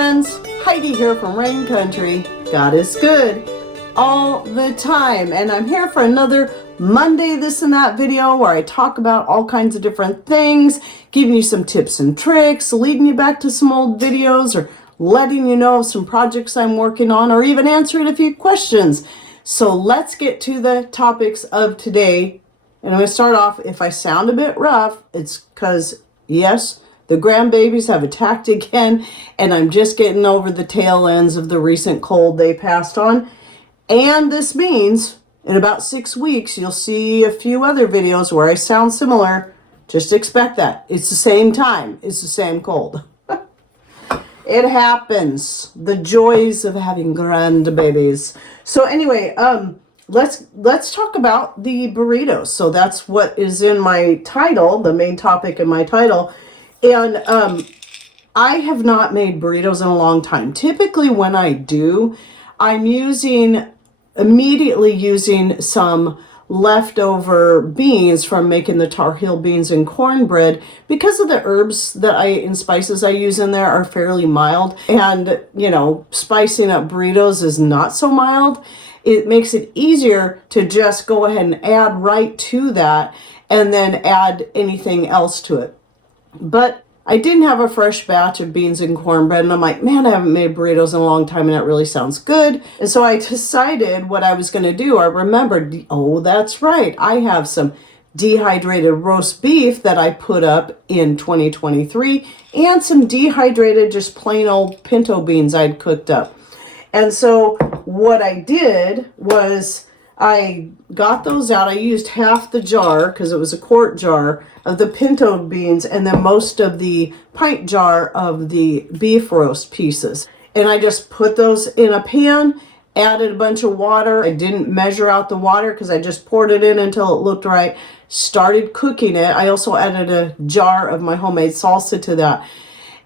friends, Heidi here from Rain Country. God is good all the time, and I'm here for another Monday this and that video where I talk about all kinds of different things, giving you some tips and tricks, leading you back to some old videos, or letting you know of some projects I'm working on, or even answering a few questions. So let's get to the topics of today. And I'm going to start off, if I sound a bit rough, it's because, yes, the grandbabies have attacked again, and I'm just getting over the tail ends of the recent cold they passed on. And this means in about 6 weeks, you'll see a few other videos where I sound similar. Just expect that. It's the same time. It's the same cold. It happens. The joys of having grandbabies. So anyway, let's talk about the burritos. So that's what is in my title, the main topic in my title. And I have not made burritos in a long time. Typically when I do, I'm immediately using some leftover beans from making the Tar Heel beans and cornbread, because of the herbs and spices I use in there are fairly mild. And, you know, spicing up burritos is not so mild. It makes it easier to just go ahead and add right to that and then add anything else to it. But I didn't have a fresh batch of beans and cornbread, and I'm like, man, I haven't made burritos in a long time, and that really sounds good. And so I decided what I was going to do. I remembered, oh, that's right, I have some dehydrated roast beef that I put up in 2023, and some dehydrated, just plain old pinto beans I'd cooked up. And so what I did was I got those out. I used half the jar, because it was a quart jar, of the pinto beans, and then most of the pint jar of the beef roast pieces. And I just put those in a pan, added a bunch of water. I didn't measure out the water because I just poured it in until it looked right. Started cooking it. I also added a jar of my homemade salsa to that,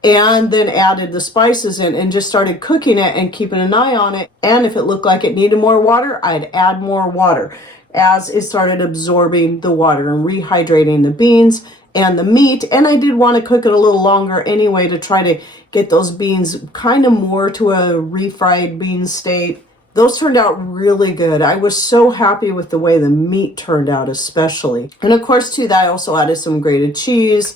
and then added the spices in and just started cooking it and keeping an eye on it. And if it looked like it needed more water, I'd add more water as it started absorbing the water and rehydrating the beans and the meat. And I did want to cook it a little longer anyway to try to get those beans kind of more to a refried bean state. Those turned out really good. I was so happy with the way the meat turned out, especially. And of course, to that, I also added some grated cheese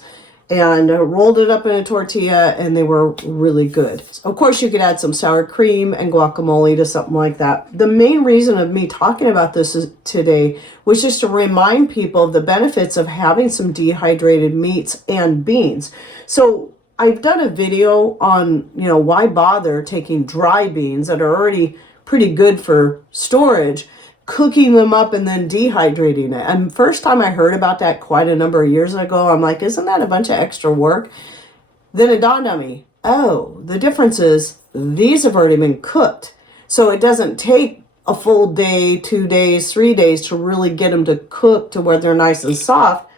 and rolled it up in a tortilla, and they were really good. Of course, you could add some sour cream and guacamole to something like that. The main reason of me talking about this today was just to remind people of the benefits of having some dehydrated meats and beans. So I've done a video on, you know, why bother taking dry beans that are already pretty good for storage, cooking them up and then dehydrating it. And first time I heard about that quite a number of years ago, I'm like, isn't that a bunch of extra work? Then it dawned on me, oh, the difference is these have already been cooked. So it doesn't take a full day, 2 days, 3 days to really get them to cook to where they're nice and soft.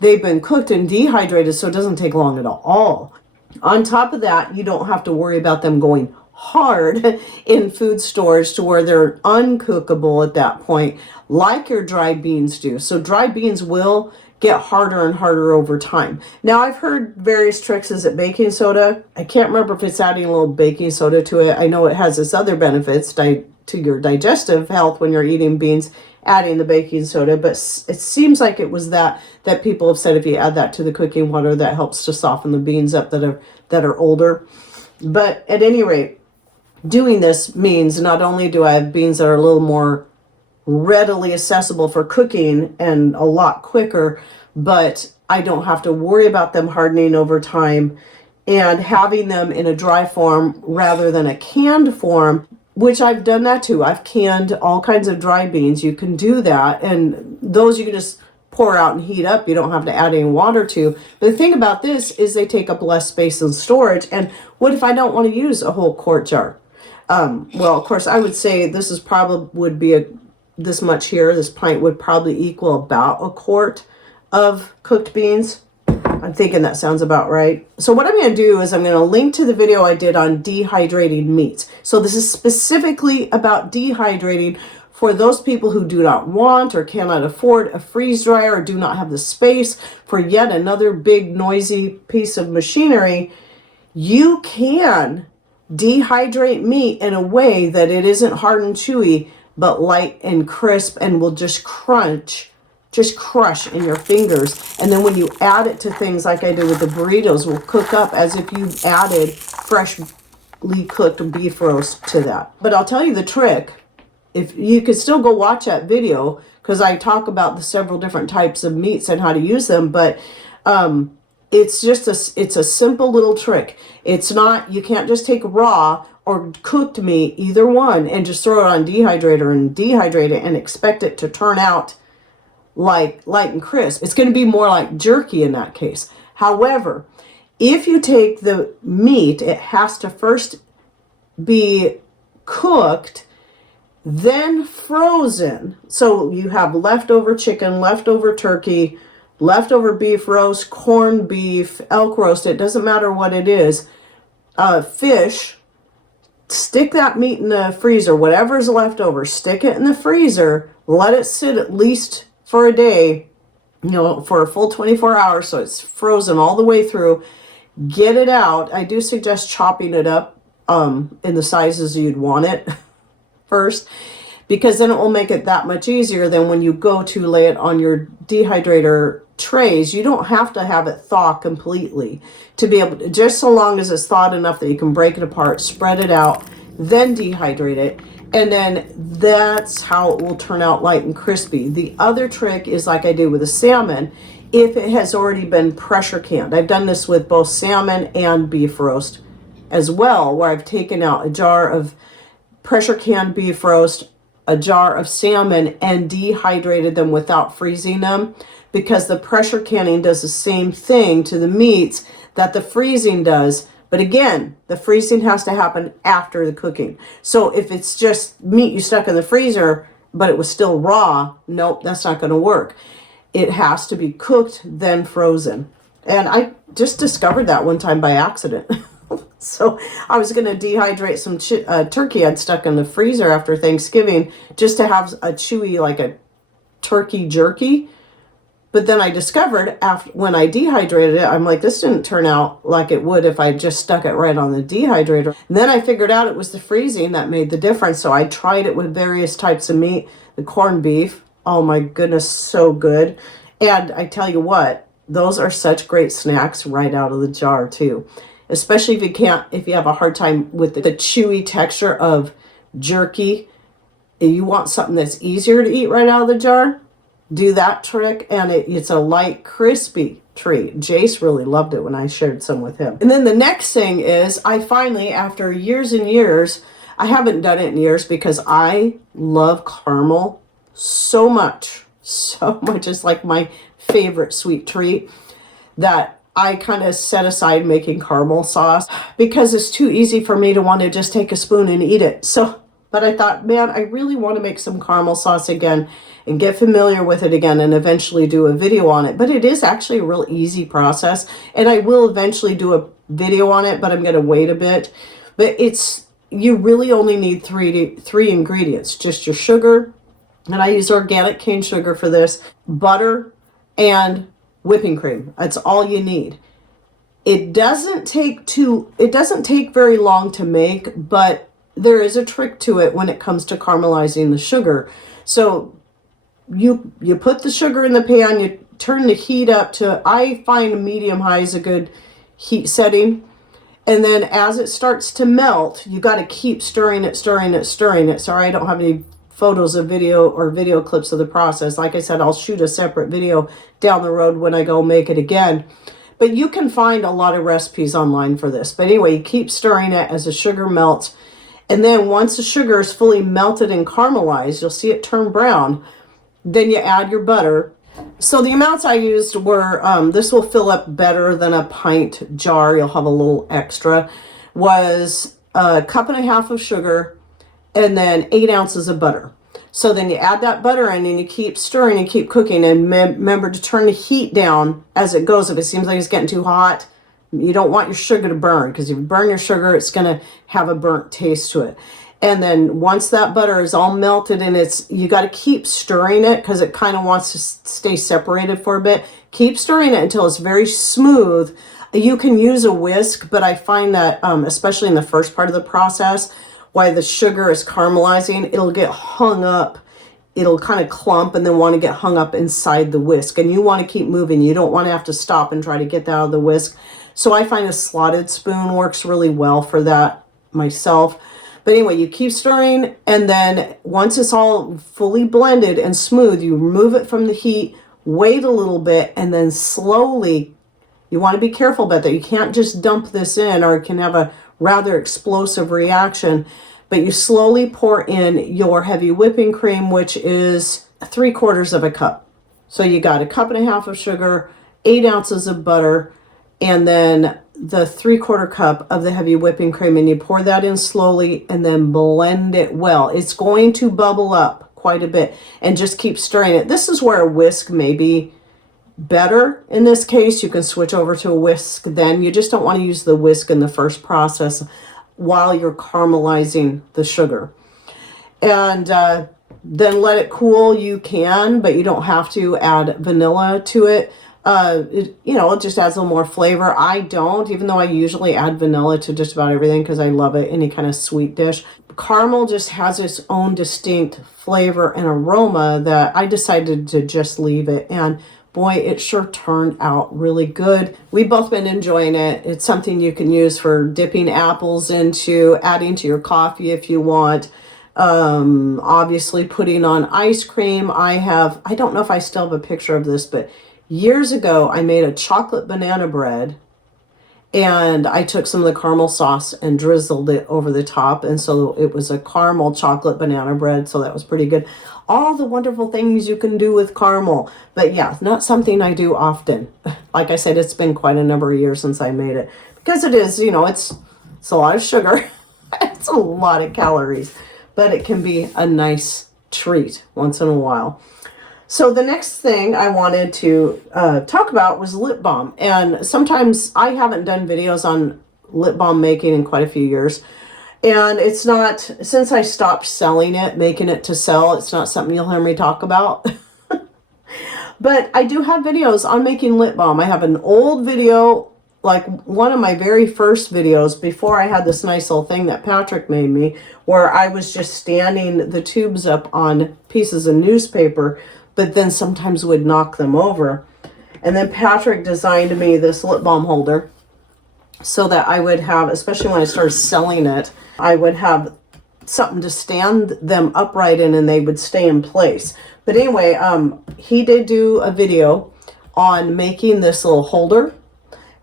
They've been cooked and dehydrated, so it doesn't take long at all. On top of that, you don't have to worry about them going hard in food storage to where they're uncookable at that point, like your dry beans do. So dry beans will get harder and harder over time. Now, I've heard various tricks. Is it baking soda? I can't remember if it's adding a little baking soda to it. I know it has its other benefits to your digestive health when you're eating beans, adding the baking soda, but it seems like it was that people have said if you add that to the cooking water, that helps to soften the beans up that are older. But at any rate, doing this means not only do I have beans that are a little more readily accessible for cooking and a lot quicker, but I don't have to worry about them hardening over time, and having them in a dry form rather than a canned form, which I've done that too. I've canned all kinds of dry beans. You can do that, and those you can just pour out and heat up. You don't have to add any water to. But the thing about this is they take up less space in storage. And what if I don't want to use a whole quart jar? Well, of course, I would say this is would be this much here. This pint would probably equal about a quart of cooked beans. I'm thinking that sounds about right. So what I'm going to do is I'm going to link to the video I did on dehydrating meats. So this is specifically about dehydrating for those people who do not want or cannot afford a freeze dryer or do not have the space for yet another big noisy piece of machinery. You can dehydrate meat in a way that it isn't hard and chewy, but light and crisp, and will just crush in your fingers. And then when you add it to things like I did with the burritos, will cook up as if you added freshly cooked beef roast to that. But I'll tell you the trick. If you could still go watch that video, because I talk about the several different types of meats and how to use them, but it's a simple little trick. It's not, you can't just take raw or cooked meat, either one, and just throw it on dehydrator and dehydrate it and expect it to turn out like light and crisp. It's going to be more like jerky in that case. However, if you take the meat, it has to first be cooked, then frozen. So you have leftover chicken, leftover turkey, leftover beef roast, corned beef, elk roast, it doesn't matter what it is, fish. Stick that meat in the freezer, whatever's left over, stick it in the freezer, let it sit at least for a day, for a full 24 hours, so it's frozen all the way through. Get it out. I do suggest chopping it up in the sizes you'd want it first, because then it will make it that much easier than when you go to lay it on your dehydrator trays. You don't have to have it thaw completely to be able to, just so long as it's thawed enough that you can break it apart, spread it out, then dehydrate it, and then that's how it will turn out light and crispy. The other trick is like I did with the salmon, if it has already been pressure canned. I've done this with both salmon and beef roast as well, where I've taken out a jar of pressure canned beef roast, a jar of salmon, and dehydrated them without freezing them, because the pressure canning does the same thing to the meats that the freezing does. But again, the freezing has to happen after the cooking. So if it's just meat you stuck in the freezer, but it was still raw, nope, that's not going to work. It has to be cooked, then frozen. And I just discovered that one time by accident. So I was going to dehydrate some turkey I'd stuck in the freezer after Thanksgiving, just to have a chewy, like a turkey jerky. But then I discovered when I dehydrated it, I'm like, this didn't turn out like it would if I just stuck it right on the dehydrator. And then I figured out it was the freezing that made the difference. So I tried it with various types of meat. The corned beef, oh my goodness, so good. And I tell you what, those are such great snacks right out of the jar too. Especially if you have a hard time with the chewy texture of jerky, and you want something that's easier to eat right out of the jar, do that trick, and it's a light, crispy treat. Jace really loved it when I shared some with him. And then the next thing is, I finally, after years and years, I haven't done it in years because I love caramel so much. It's like my favorite sweet treat, that I kind of set aside making caramel sauce because it's too easy for me to want to just take a spoon and eat it. But I thought, man, I really want to make some caramel sauce again and get familiar with it again and eventually do a video on it. But it is actually a real easy process, and I will eventually do a video on it, but I'm going to wait a bit. But you really only need three ingredients, just your sugar, and I use organic cane sugar for this, butter, and whipping cream. That's all you need. It doesn't take very long to make, but there is a trick to it when it comes to caramelizing the sugar. So you put the sugar in the pan, you turn the heat up to, I find medium high is a good heat setting. And then as it starts to melt, you got to keep stirring it. Sorry, I don't have any photos of video clips of the process. Like I said, I'll shoot a separate video down the road when I go make it again. But you can find a lot of recipes online for this. But anyway, you keep stirring it as the sugar melts. And then once the sugar is fully melted and caramelized, you'll see it turn brown. Then you add your butter. So the amounts I used were, this will fill up better than a pint jar. You'll have a little extra. Was a cup and a half of sugar, and then 8 ounces of butter. So then you add that butter in and you keep stirring and keep cooking, and remember to turn the heat down as it goes. If it seems like it's getting too hot, you don't want your sugar to burn, because if you burn your sugar, it's going to have a burnt taste to it. And then once that butter is all melted, and you got to keep stirring it because it kind of wants to stay separated for a bit. Keep stirring it until it's very smooth You can use a whisk, but I find that, especially in the first part of the process, while the sugar is caramelizing, it'll get hung up. It'll kind of clump and then want to get hung up inside the whisk. And you want to keep moving. You don't want to have to stop and try to get that out of the whisk. So I find a slotted spoon works really well for that myself. But anyway, you keep stirring, and then once it's all fully blended and smooth, you remove it from the heat, wait a little bit, and then slowly, you want to be careful about that. You can't just dump this in, or it can have a rather explosive reaction. But you slowly pour in your heavy whipping cream, which is 3/4 of a cup. So you got 1.5 cups of sugar, 8 ounces of butter, and then the 3/4 cup of the heavy whipping cream, and you pour that in slowly and then blend it well. It's going to bubble up quite a bit, and just keep stirring it. This is where a whisk may be better. In this case, you can switch over to a whisk then. You just don't want to use the whisk in the first process while you're caramelizing the sugar. And then let it cool. You can, but you don't have to add vanilla to it. It just adds a little more flavor. I don't, even though I usually add vanilla to just about everything because I love it, any kind of sweet dish. Caramel just has its own distinct flavor and aroma that I decided to just leave it. And boy, it sure turned out really good. We've both been enjoying it. It's something you can use for dipping apples into, adding to your coffee if you want. Obviously putting on ice cream. I don't know if I still have a picture of this, but years ago I made a chocolate banana bread, and I took some of the caramel sauce and drizzled it over the top. And so it was a caramel chocolate banana bread. So that was pretty good. All the wonderful things you can do with caramel. But yeah, not something I do often. Like I said, it's been quite a number of years since I made it. Because it is, it's a lot of sugar. It's a lot of calories. But it can be a nice treat once in a while. So the next thing I wanted to talk about was lip balm. And sometimes I haven't done videos on lip balm making in quite a few years. And it's not, since I stopped selling it, making it to sell, it's not something you'll hear me talk about. But I do have videos on making lip balm. I have an old video, like one of my very first videos before I had this nice little thing that Patrick made me, where I was just standing the tubes up on pieces of newspaper, but then sometimes would knock them over. And then Patrick designed me this lip balm holder so that I would have, especially when I started selling it, I would have something to stand them upright in, and they would stay in place. But anyway, he did do a video on making this little holder,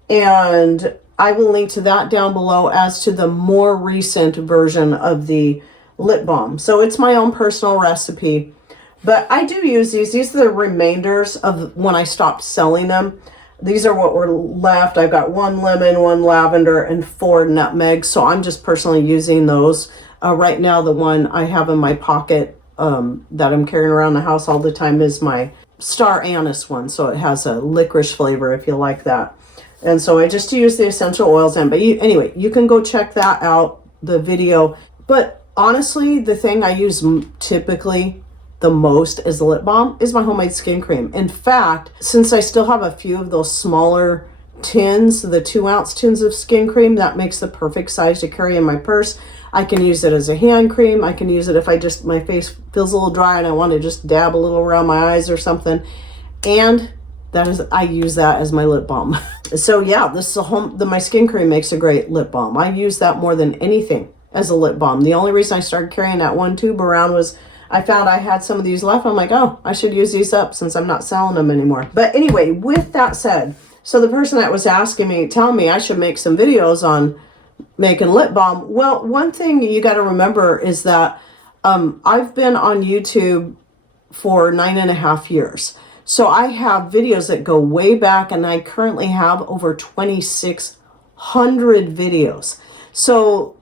and I will link to that down below as to the more recent version of the lip balm. So it's my own personal recipe. But I do use these. These are the remainders of when I stopped selling them. These are what were left. I've got 1 lemon, 1 lavender, and 4 nutmegs. So I'm just personally using those. Right now, the one I have in my pocket that I'm carrying around the house all the time is my star anise one. So it has a licorice flavor if you like that. And so I just use the essential oils in. But anyway, you can go check that out, the video. But honestly, the thing I use typically the most as lip balm is my homemade skin cream. In fact, since I still have a few of those smaller tins, the 2-ounce tins of skin cream, that makes the perfect size to carry in my purse. I can use it as a hand cream. I can use it if my face feels a little dry and I want to just dab a little around my eyes or something. And I use that as my lip balm. So yeah, my skin cream makes a great lip balm. I use that more than anything as a lip balm. The only reason I started carrying that 1 tube around was I found I had some of these left. I'm like, oh, I should use these up since I'm not selling them anymore. But anyway, with that said, so the person that was telling me I should make some videos on making lip balm. Well, one thing you got to remember is that I've been on YouTube for 9.5 years. So I have videos that go way back, and I currently have over 2,600 videos. So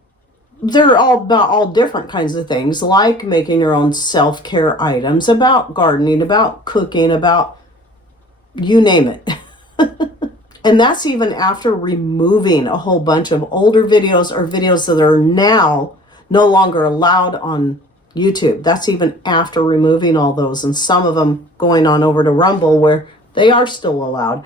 they're all about all different kinds of things, like making your own self-care items, about gardening, about cooking, about you name it. And that's even after removing a whole bunch of older videos or videos that are now no longer allowed on YouTube. That's even after removing all those, and some of them going on over to Rumble where they are still allowed.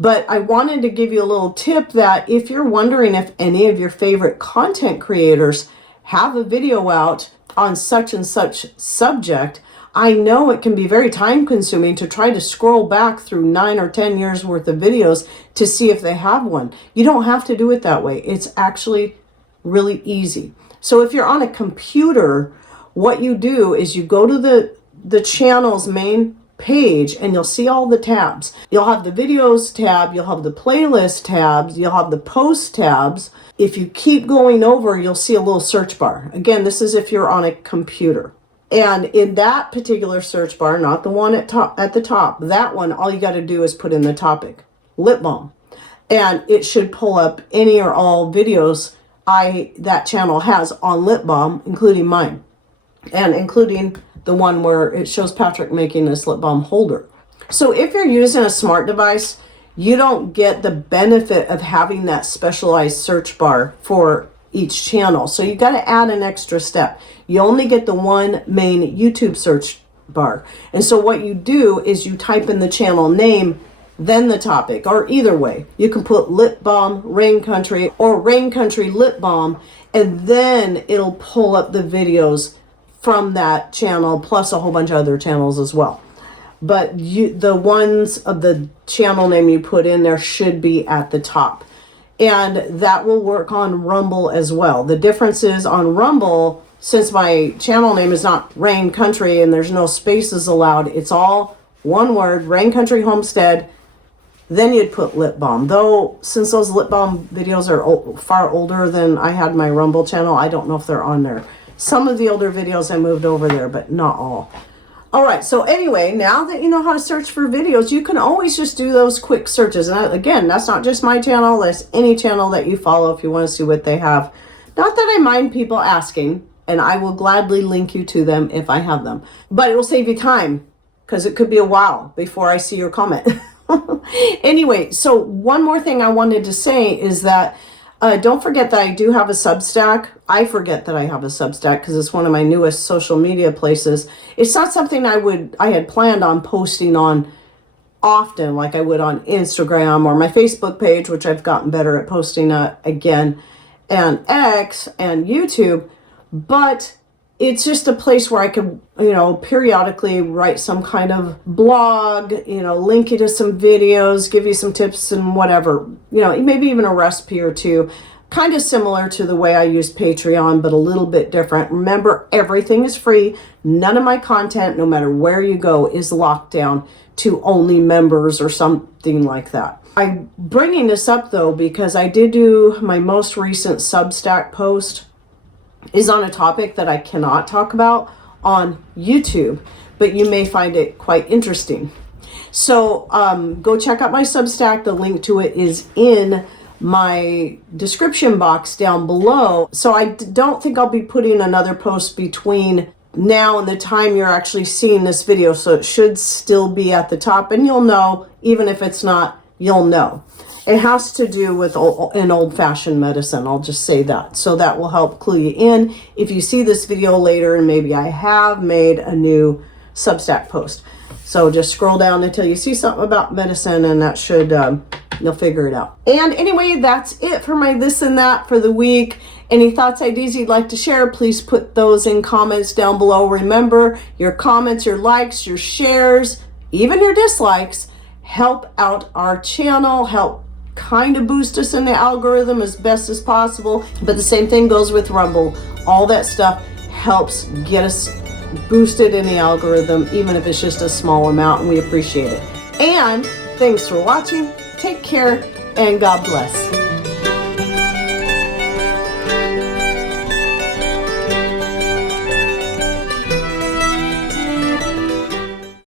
But I wanted to give you a little tip that if you're wondering if any of your favorite content creators have a video out on such and such subject, I know it can be very time consuming to try to scroll back through 9 or 10 years worth of videos to see if they have one. You don't have to do it that way. It's actually really easy. So if you're on a computer, what you do is you go to the channel's main page and you'll see all the tabs. You'll have the videos tab, you'll have the playlist tabs, you'll have the post tabs. If you keep going over, you'll see a little search bar. Again, this is if you're on a computer. And in that particular search bar, not the one at the top, that one, all you got to do is put in the topic, lip balm. And it should pull up any or all videos that channel has on lip balm, including mine. And including the one where it shows Patrick making this lip balm holder. So if you're using a smart device, you don't get the benefit of having that specialized search bar for each channel. So you got to add an extra step. You only get the one main YouTube search bar. And so what you do is you type in the channel name, then the topic, or either way. You can put lip balm, rain country, or rain country lip balm, and then it'll pull up the videos from that channel, plus a whole bunch of other channels as well. But the ones of the channel name you put in there should be at the top. And that will work on Rumble as well. The difference is on Rumble, since my channel name is not Rain Country and there's no spaces allowed, it's all one word, Rain Country Homestead, then you'd put lip balm. Though, since those lip balm videos are far older than I had my Rumble channel, I don't know if they're on there. Some of the older videos I moved over there, but not all. All right, so anyway, now that you know how to search for videos, you can always just do those quick searches. And again, that's not just my channel, that's any channel that you follow if you want to see what they have. Not that I mind people asking, and I will gladly link you to them if I have them. But it will save you time, because it could be a while before I see your comment. Anyway, so one more thing I wanted to say is that don't forget that I do have a Substack. I forget that I have a Substack because it's one of my newest social media places. It's not something I had planned on posting on often like I would on Instagram or my Facebook page, which I've gotten better at posting again, and X and YouTube. But it's just a place where I could, periodically write some kind of blog, link you to some videos, give you some tips and whatever, maybe even a recipe or two, kind of similar to the way I use Patreon, but a little bit different. Remember, everything is free. None of my content, no matter where you go, is locked down to only members or something like that. I'm bringing this up though, because I did do my most recent Substack post is on a topic that I cannot talk about on YouTube, but you may find it quite interesting. So go check out my Substack. The link to it is in my description box down below. So I don't think I'll be putting another post between now and the time you're actually seeing this video. So it should still be at the top, and you'll know, even if it's not, you'll know. It has to do with an old-fashioned medicine, I'll just say that. So that will help clue you in if you see this video later and maybe I have made a new Substack post. So just scroll down until you see something about medicine, and that should, you'll figure it out. And anyway, that's it for my this and that for the week. Any thoughts, ideas you'd like to share, please put those in comments down below. Remember, your comments, your likes, your shares, even your dislikes, help out our channel, help kind of boost us in the algorithm as best as possible. But the same thing goes with Rumble. All that stuff helps get us boosted in the algorithm, even if it's just a small amount, and we appreciate it. And thanks for watching. Take care, and God bless.